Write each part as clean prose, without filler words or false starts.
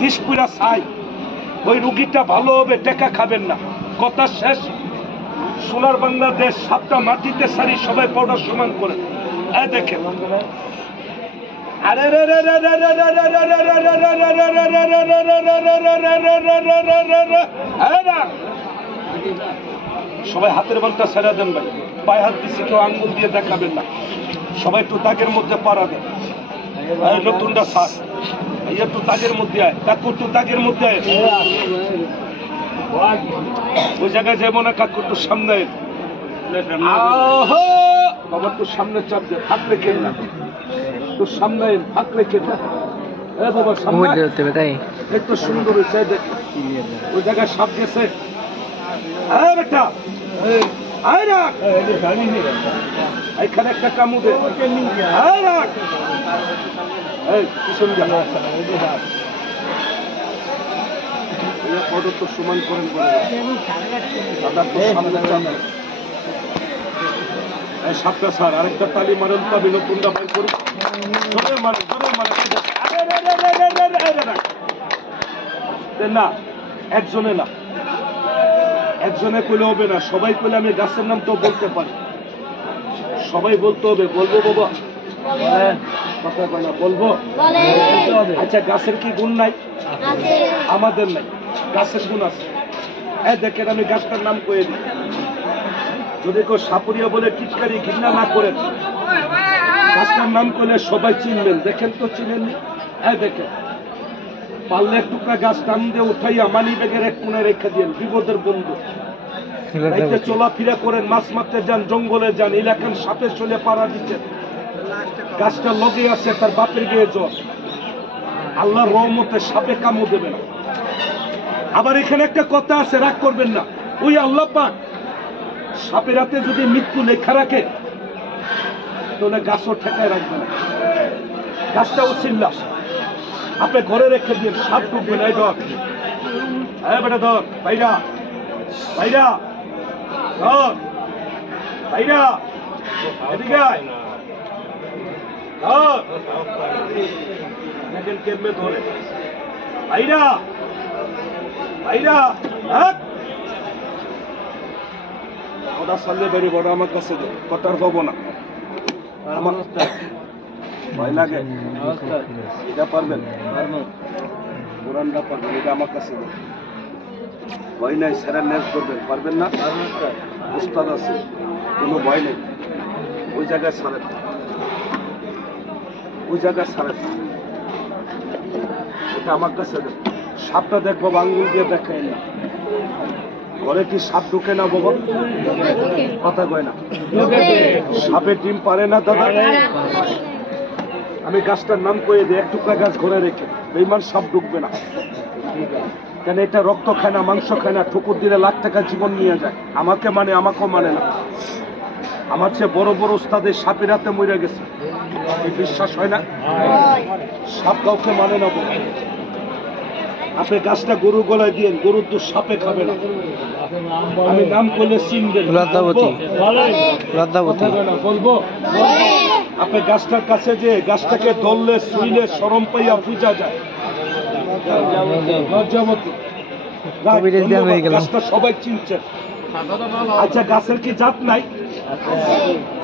নিষ্পুরা চাই ওই রুগীটা ভালো হবে, টেকা খাবেন না। কথা শেষ। সোনার বাংলাদেশ, সাতটা মাটিতে সারি সবাই পাউডার সমান করে দেখেন। সবাই হাতের বালটা ছেড়ে দেন ভাই, পায়ে হাত দিচ্ছি, কেউ আঙ্গুল দিয়ে দেখাবেন না। সবাই একটু দাগের মধ্যে পাড়া দেন। নতুনটা সার একটু দাগের মধ্যে আয়, কাকু একটু দাগের মধ্যে আয়। ওই জায়গায় যাবো না কাকু, একটু সামনে বাবা, একটু সামনে চাপ দেয়, ফাঁক রেখে না, একটু সামনে ফাঁক রেখে না। বাবা সামনে একটু সুন্দর হয়েছে, ওই জায়গায় সাপ গেছে। বেটা এখানে একটা কামুদে তো সমান করেন, সাতটা স্যার আরেকটা তালি মারেন তো, আমি নতুনটা বাই করি। না একজনে না, একজনে কইলে হবে না, সবাই কইলে আমি গাছের নাম তো বলতে পারি, সবাই বলতে হবে। বলবো বাবা, কথা কয় না, বলবো। আচ্ছা গাছের কি গুণ নাই? আমাদের নাই, গাছের গুণ আছে। দেখেন আমি গাছটার নাম কয়ে দিই, যদি কেউ সাপুরিয়া বলে টিটকারি ঘৃণা না করেন, গাছটার নাম করলে সবাই চিনবেন। দেখেন তো চিনেননি? দেখেন, পারলে এক টুকরা গাছ টান দিয়ে উঠাইয়া মানি ব্যাগের এক কোণে রেখে দিন। বিপদের বন্ধু, চলাফেরা করেন, মাছ মারতে যান, জঙ্গলে যান, এলাকান সাপের চলে পাড়া দিচ্ছেন, গাছটা লগে আছে, তার বাপের গিয়ে জ্বর, আল্লাহর রহমতে সাপে কামড় দেবে না। আবার এখানে একটা কথা আছে, রাগ করবেন না, ওই আল্লাহ পাক সাপের হাতে যদি মৃত্যু লেখা রাখে, তাহলে গাছও ঠেকায় রাখবে না, গাছটাও চিল্লা। আপনি ঘরে রেখে দিয়ে সাপ ঢুকবে না। ধর, হ্যাঁ বেটা ধর, ভাইরা ভাইরা ধর, ভাইরা এদিকে আয়, ধর। দেখেন কেমনে ধরে, ভাইরা ভাইরা। ওটা সামনে বেরিয়ে বড় আমার কাছে কথার হবো না, আমার ভয় লাগে। এটা পারবেন, কোরআনটা পারবেন, এটা আমার কাছে ভয় নাই। সেরা ন্যাস করবেন, পারবেন না? উস্তাদ আছে, কোনো ভয় নেই। ওই জায়গায় ছাড়েন, ওই জায়গায় ছাড়েন, এটা আমার কাছে। সাপটা দেখবো, আঙ্গুল দিয়ে দেখাই না। ঘরে কি সাপ ঢুকে না বাবা? কথা কয় না, সাপের ডিম পারে না দাদা। আমি গাছটার নাম কয়ে দিই, এক টুকরা গাছ ঘরে রেখে, বেঈমান সাপ ঢুকবে না। কেন এটা রক্ত খায় না, মাংস খায় না, ঠুকুর দিলে লাখ টাকা জীবন নিয়ে যায়। আমাকে মানে, আমাকেও মানে না। আমার চেয়ে বড় বড় ওস্তাদের সাপের হাতে মরে গেছে, এই বিশ্বাস হয় না? সাপ কাউকে মানে না বলে। আপনি গাছটা গরু গলায় দিয়েন, গরুর তো সাপে খাবে না। আমি নাম করলে চিনবেন, বলবো। আপনি গাছটার কাছে যে গাছটাকে ধরলে, শুইলে, শরম পাইয়া পূজা যায়। গাছটা সবাই চিনছেন। আচ্ছা গাছের কি জাত নাই?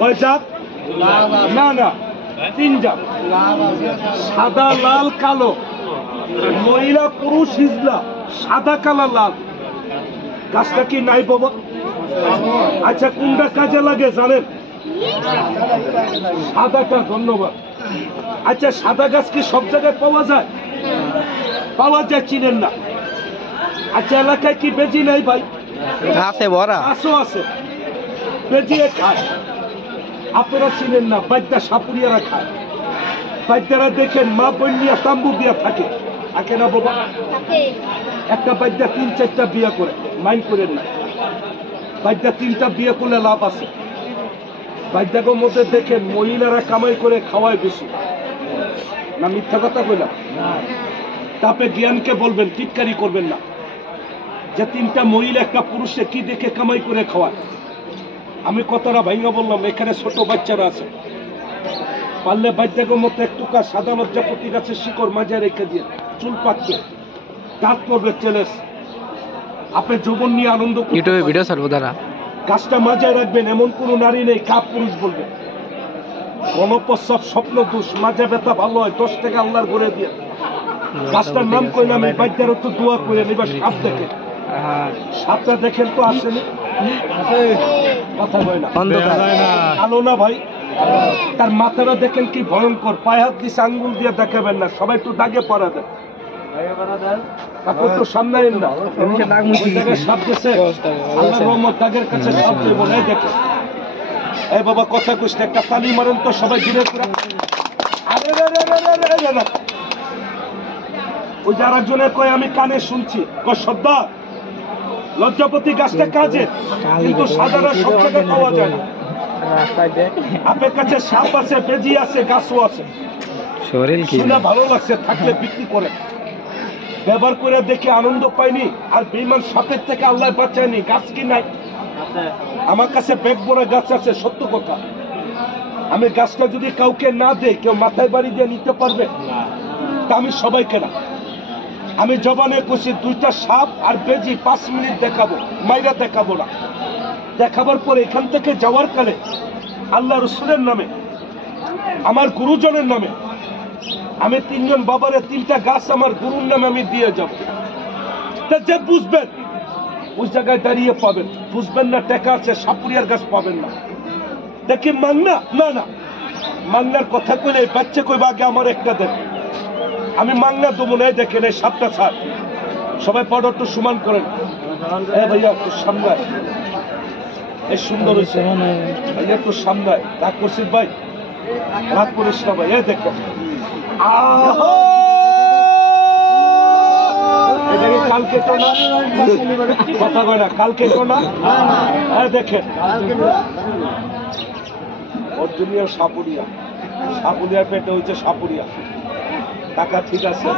কয় জাত? না না, 3 জাত, সাদা, লাল, কালো। মহিলা পুরুষ হিজলা, সাদা কালা লাল। গাছটা কি নাই বাবা? আচ্ছা কোনটা কাজে লাগে জানেন? সাদাটা। ধন্যবাদ। আচ্ছা সাদা গাছ কি সব জায়গায় পাওয়া যায়? পাওয়া যায়, চিনেন না। আচ্ছা এলাকায় কি বেজি নাই ভাই? আছে, বড়া গাছও আছে, বেজিয়ে খায়। আপনারা চিনেন না, বাদ্যা সাপুরিয়ারা খায়। বাদ্যারা দেখেন মা বন্যা তাম্বু দিয়া থাকে, থাকে না বাবা? একটা বাদ্যা 3-4টা বিয়ে করে, মাইন্ড করে না। বাদ্যা 3টা বিয়ে করলে লাভ আছে। বাদ্যাগোর মধ্যে দেখেন মহিলারা কামাই করে খাওয়ায় বেশি না, মিথ্যা কথা কইলাম? তাপে জ্ঞানকে বলবেন, টিটকারি করবেন না। যে 3টা মহিলা একটা পুরুষে কি দেখে কামাই করে খাওয়ায়। আমি কথাটা ভাইঙ্গা বললাম, এখানে ছোট বাচ্চারা আছে, পারলে বাদ্যাগোর মধ্যে একটুকা সাদা লজ্জাপতি গাছের শিকড় মাঝে রেখে দিয়ে চুল পাচ্ছে, কাজ করবে চ্যালেঞ্জ। আপনি যৌবন নিয়ে আনন্দ করতে ইউটিউবে পারেন। ভিডিও ছাড়বো দাঁড়া। কাজটা মাজায় রাখবেন, এমন কোন নারী নেই কাপ পুরুষ বলবে। গণপ্রস্রাব স্বপ্ন দোষ, মাজা ব্যথা ভালো হয়, 10 টাকা আল্লাহর ঘরে দিয়ে। কাজটার নাম কইলাম, এই বাচ্চার তো দোয়া করেন। এবার সাপ দেখেন, সাপটা দেখেন তো আসেনি, কথা কয় না, আলো না ভাই। তার মাথাটা দেখেন কি ভয়ঙ্কর, পায়ে হাত দিছে, আঙ্গুল দিয়ে দেখাবেন না, সবাই তো দাগে পড়া দেন। তো সামনে না ওই জায়গায় সাপ গেছে, আল্লাহর রহমত দাগের কাছে সাপ দেব না। দেখেন এই বাবা কথা কইস না, একটা তালি মারেন তো সবাই ঘুরে ঘুরে। আরে রে রে রে রে রে রে রে। ওই যে আরেকজনের কয় আমি কানে শুনছি, কয় সর্দার লজ্জাপতি গাছটা কাজে, কিন্তু সাদারা সব জায়গায় পাওয়া যায় না। আপনার কাছে সাপ আছে, বেজি আছে, গাছও আছে, শরীর কি শুনে ভালো লাগছে, থাকলে বিক্রি করে। ব্যবহার করে দেখে আনন্দ পাইনি, আর বেঈমান সাপের থেকে আল্লাহ বাঁচায়নি। গাছ কি নাই? আমার কাছে ব্যাগ ভরা গাছ আছে, সত্য কথা। আমি গাছটা যদি কাউকে না দেই, কেউ মাথায় বাড়ি দিয়ে নিতে পারবে? তা আমি সবাইকে না, আমি জবানে কষি 2টা সাপ আর বেজি 5 মিনিট দেখাবো, মাইরা দেখাবো না। দেখাবার পরে এখান থেকে যাওয়ার কালে আল্লাহ রসুলের নামে, আমার গুরুজনের নামে, আমি 3 জন বাবারে 3টা গাছ আমার গুরুর নামে আমি দিয়ে যাব। তা যে বুঝবেন ওই জায়গায় দাঁড়িয়ে পাবেন, বুঝবেন না টাকা আছে, সাপুরিয়ার গাছ পাবেন না। দেখি মাংনা, না না, মাংনার কথা কইলে বাচ্চা কইবা আগে আমার একটা দেন, আমি মাংনা দেবো না। দেখেন এই সাপটা ছাড়, সবাই পড় একটু সমান করেন। ভাইয়া একটু সামনে, এই সুন্দর হয়েছে ভাইয়া, একটু সামনে রাগ করছিস ভাই, রাগ করিস না ভাই। এই দেখেন কালকে তো না, কথা কয় না, কালকে তো না। দেখেন অরিজিনাল সাপুরিয়া, সাপুরিয়ার পেটে হচ্ছে সাপুরিয়া। টাকা ঠিক আছে,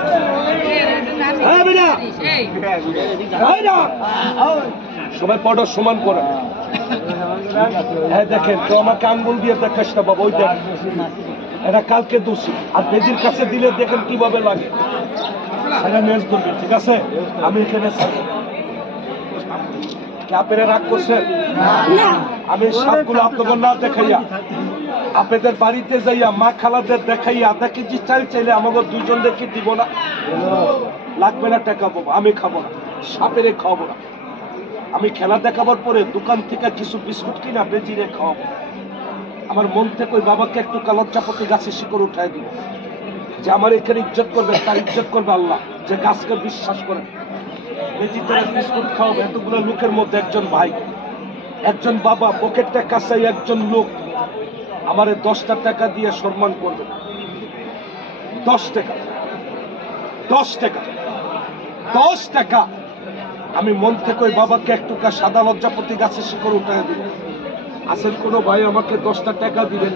সবাই পড়ো সমান করে। হ্যাঁ দেখেন, তো আমাকে আঙ্গুল দিয়ে দেখাস না বাবা, ওই দেখ এটা কালকে দোষী। আর বেজির কাছে দিলে দেখেন কিভাবে লাগে, সেটা মেজ করবে। ঠিক আছে, আমি এখানে আপনারা রাগ করছেন, আমি সবগুলো আপনাকে না দেখাইয়া আপনাদের বাড়িতে যাইয়া মা খালাদের দেখাইয়া আধা কেজি চাল চাইলে আমাকে 2 জন দেখে দিব না? লাগবে না টাকা পাবো, আমি খাবো না, সাপেরে খাওয়াবো না। আমি খেলা দেখাবার পরে দোকান থেকে কিছু বিস্কুট কিনা বেজিরে খাওয়াবো। আমার মন থেকে ওই বাবাকে একটু কালার চাপতে গাছের শিকড় উঠাই দিব, যে আমার এখানে ইজ্জত করবে, তার ইজ্জত করবে আল্লাহ, যে গাছকে বিশ্বাস করে। বেজিতে বিস্কুট খাওয়াবো, এতগুলো লোকের মধ্যে একজন ভাই, একজন বাবা, পকেটটা কাছাই একজন লোক আমারে 10টা টাকা দিয়ে সম্মান করবে। 10 টাকা, 10 টাকা, 10 টাকা। আমি মন থেকে ওই বাবাকে একটু সাদা লজ্জাপতি গাছের শিকড় উঠাই দিব। আসেন কোনো ভাই আমাকে 10টা টাকা দিবেন,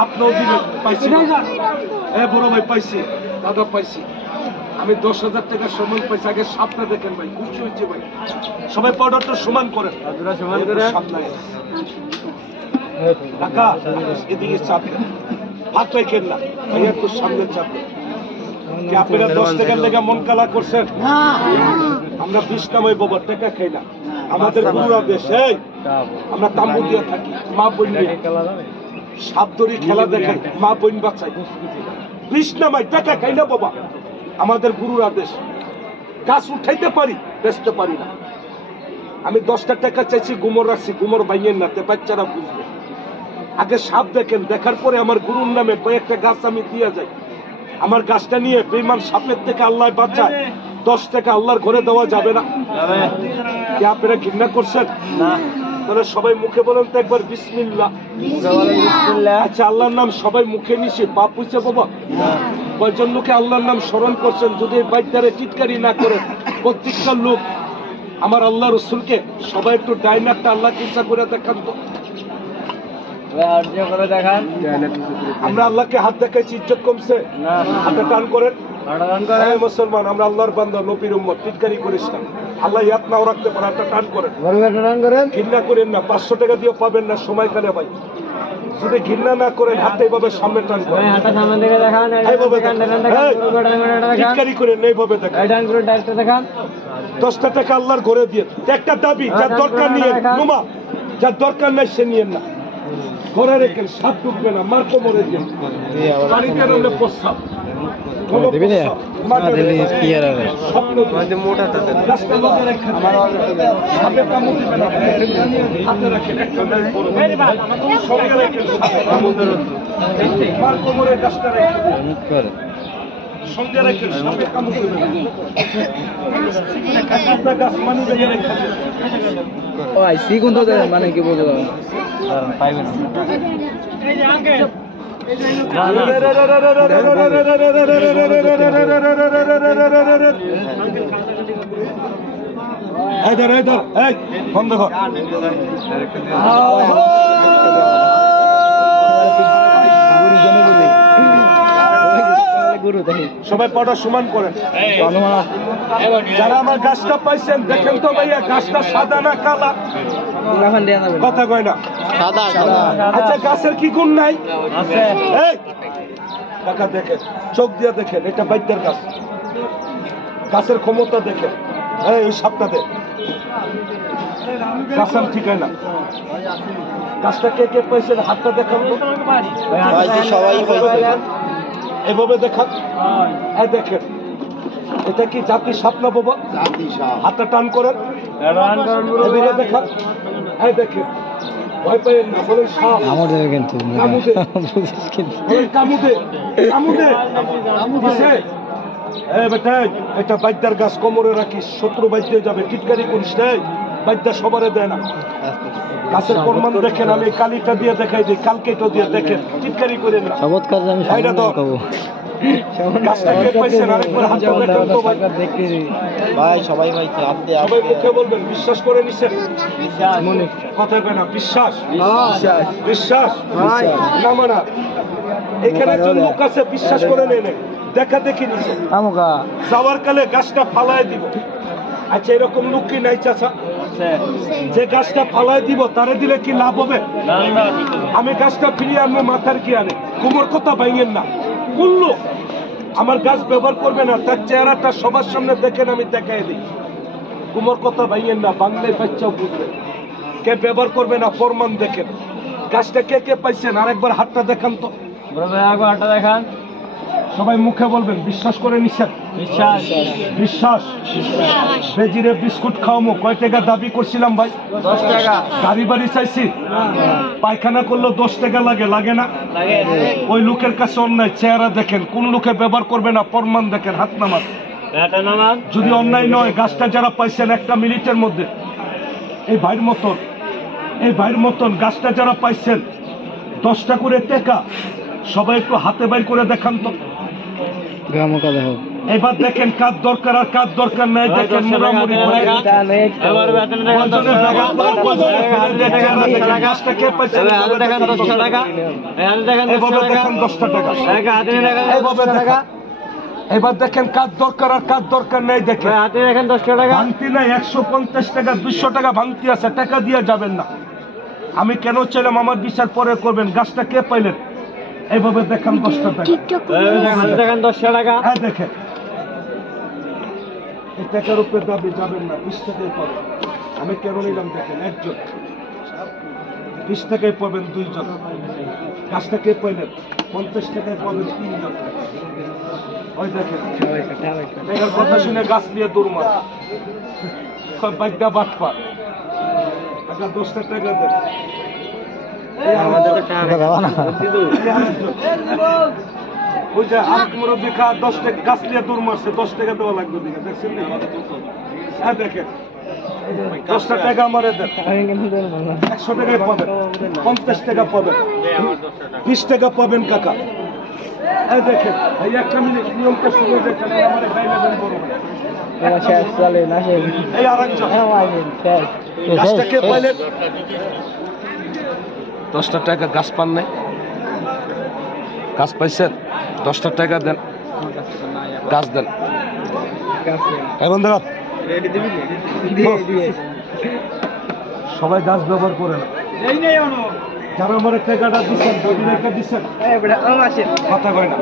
আপনিও দিবেন। পাইছি বড় ভাই, পাইছি দাদা, পাইছি। আমি 10,000 টাকার সম্মান পাইছি। আগে সাপটা দেখেন ভাই, খুশি হয়েছে ভাই। সবাই পাউডারটা সমান করেন, টাকা এদিকে চাপ দেন, হাত রাখেন না ভাইয়া, একটু সামনে চাপ দেন। আপনারা 10 টাকার লেগে মন কালা করছেন? আমরা 20 নামাই বাবা, টাকা খাই না। আমাদের গুরুরা দেশে আমরা তাম্বু দিয়ে থাকি, মা বোন সাপ ধরি খেলা দেখাই, মা বোন বাঁচাই, 20 নামাই, টাকা খাই না বাবা। আমাদের গুরুর আদেশ, গাছ উঠাইতে পারি, বেচতে পারি না। আমি 10টা টাকা চাইছি, গুমর রাখছি, গুমর বাইয়ের নাতে বাচ্চারা বুঝবে। আগে সাপ দেখেন, দেখার পরে আমার গুরুর নামে কয়েকটা গাছ আমি দিয়ে যাই। আমার গাছটা নিয়ে বেঈমান সাপের থেকে আল্লাহ বাঁচায়। 10 টাকা আল্লাহর ঘরে দেওয়া যাবে না? কি আপনারা ঘৃণা করছেন? তাহলে সবাই মুখে বলেন তো একবার বিসমিল্লাহ। আচ্ছা, আল্লাহর নাম সবাই মুখে নিছে পাপ হইছে বাবা? কয়জন লোকে আল্লাহর নাম স্মরণ করছেন? যদি এই বাইদারে চিৎকারি না করে প্রত্যেকটা লোক আমার আল্লাহ রসুলকে, সবাই একটু ডাইনারটা আল্লাহকে ইচ্ছা করে দেখান তো। আমরা আল্লাহকে হাত দেখাইছি, ইজ্জত কমছে? হাতে টান করেন। মুসলমান, আমরা আল্লাহর বান্দা, নবীর উম্মত, টিটকারি করিস না। আল্লাহ ইয়াদ নাও রাখতে পারে, একটা টান করেন, ঘৃণা করেন না। 500 টাকা দিয়ে পাবেন না, সময় কালে ভাই। যদি ঘৃণা না করেন হাতে এইভাবে সামনে টান করেন, হাতটা সামনে দিকে দেখান, এইভাবে চিৎকারি করেন, এইভাবে দেখান। 10টা টাকা আল্লাহর ঘরে দিয়ে একটা দাবি, যার দরকার নিয়ে নুমা, যার দরকার নাই সে নিয়েন না, ঘরে রেখেন, সাপ ঢুকবে না, মার কোমরে দিয়ে বাড়িতে নামলে প্রস্তাব সঙ্গে রেখে সাপে কামড় দেবে না। গাছ মানে মানে কি বলবো পাইবে না। বন্ধ কর। সবাই পড়া সমান করেন। যারা আমার গাছটা পাইছেন দেখেন তো ভাইয়া, গাছটা সাদা না কালা? কথা কয় না। আচ্ছা গাছের কি গুণ নাই? টাকা দেখেন, চোখ দিয়ে দেখেন, এটা বাইদ্যের গাছ। গাছের ক্ষমতা দেখেন, ওই সাপটা দেখ, গাছের ঠিকানা। গাছটা কে কে পাইছেন হাতটা দেখান তো। সবাই এভাবে দেখান, দেখেন এটা কি জাতি সাপ না বাবা? হাতটা টান করেন, দেখান, দেখেন ভয় পেয়েন না, বলেন সাপ কিন্তু এটা বাইদ্যার গাছ, কোমরে রাখিস, শত্রু বাইদ্যে যাবে, টিটকারি করিস নাই, বাইদ্যা সবারে দেয় না। গাছের প্রমাণ দেখেন, আমি কালিটা দিয়ে দেখাই দিই, কালকে তো দিয়ে দেখেন, টিটকারি করেন না। সবাই মুখে বলবেন, বিশ্বাস করে নিচ্ছেন? কথা কয় না, বিশ্বাস বিশ্বাস না মানা। এখানে একজন লোক আছে, বিশ্বাস করে নেন, দেখা দেখি নিছে, যাওয়ার কালে গাছটা ফালায় দিব। আচ্ছা এরকম লোক কি নাই চাচা? যে গাছটা ফালায় দিব তারে দিলে কি লাভ হবে? আমি গাছটা ফিরিয়ে আনবো, মাথার কি আনে? কুমোর কথা ভাইয়েন না। কোন লোক আমার গাছ ব্যবহার করবে না, তার চেহারাটা সবার সামনে দেখেন, আমি দেখাই দিই। কুমোর কথা ভাইয়েন না, বাংলায় বাচ্চাও বুঝবে। কে ব্যবহার করবে না প্রমাণ দেখেন। গাছটা কে কে পাইছেন আরেকবার হাতটা দেখান তো। হাতটা দেখান। সবাই মুখে বলবেন, বিশ্বাস করে নিচ্ছেন? বিশ্বাস বিশ্বাস। বেজিরে বিস্কুট খাওয়ামো, কয় টাকা দাবি করছিলাম ভাই? 10 টাকা। গাড়ি বাড়ি চাইছি, পায়খানা করলো 10 টাকা লাগে, লাগে না? ওই লোকের কাছে অন্যায়, চেহারা দেখেন, কোন লোকে ব্যবহার করবে না প্রমাণ দেখেন, হাত নামান। যদি অন্যায় নয়, গাছটা যারা পাইছেন একটা মিনিটের মধ্যে, এই ভাইয়ের মতন গাছটা যারা পাইছেন 10টা করে টাকা, সবাই একটু হাতে বাইর করে দেখান তো। এবার দেখেন কার দরকার আর কার দরকার নাই, দেখেন মোটামুটি গাছটা কে পাইছেন? দেখেন 10টা টাকা। এবার দেখেন কার দরকার আর কার দরকার নাই, দেখেন 10 টাকা। ভাঙতি নাই, 150 টাকা 200 টাকা ভাঙতি আছে, টাকা দিয়ে যাবেন না। আমি কেন চাইলাম আমার বিচার পরে করবেন। গাছটা কে পাইলেন? এইভাবে দেখেন 10টা টাকা। দেখেন 10 টাকা। হ্যাঁ দেখেন, এই টাকার উপরে দাবি যাবেন না, 20 টাকায় পাবেন। আমি কেন নিলাম দেখেন, একজন 20 টাকায় পাবেন, 2 জন। গাছটা কে পাইলেন? 50 টাকায় পাবেন, 3 জন। ওই দেখেন এটার কথা শুনে গাছ নিয়ে দৌড়মার, বাইকটা বাটপা। টাকা 10টা টাকা দেন। ওই যে আরেক মুরব্বী 10 টাকা গাছ নিয়ে দৌড় মারছে, 10 টাকা দেওয়া লাগবে, দেখছেন? হ্যাঁ দেখেন 10টা টাকা আমারে দেন, 100 টাকায় পাবেন, 50 টাকা পাবেন, 20 টাকা পাবেন কাকা। এই দেখেন, এই একটা মিনিট নিয়মটা শুনে দেখেন, আমার গাইলে দেন বড় এই আরেকজন গাছটা কে পাইলেন? 10টা টাকা গাছ পান নাই, গাছ পাইছেন? 10টা টাকা দেন, গাছ দেন। এখন ধর সবাই গাছ ব্যবহার করে না, যারা আমার টাকাটা দিচ্ছেন বডি রেখে দিচ্ছেন কথা কয় না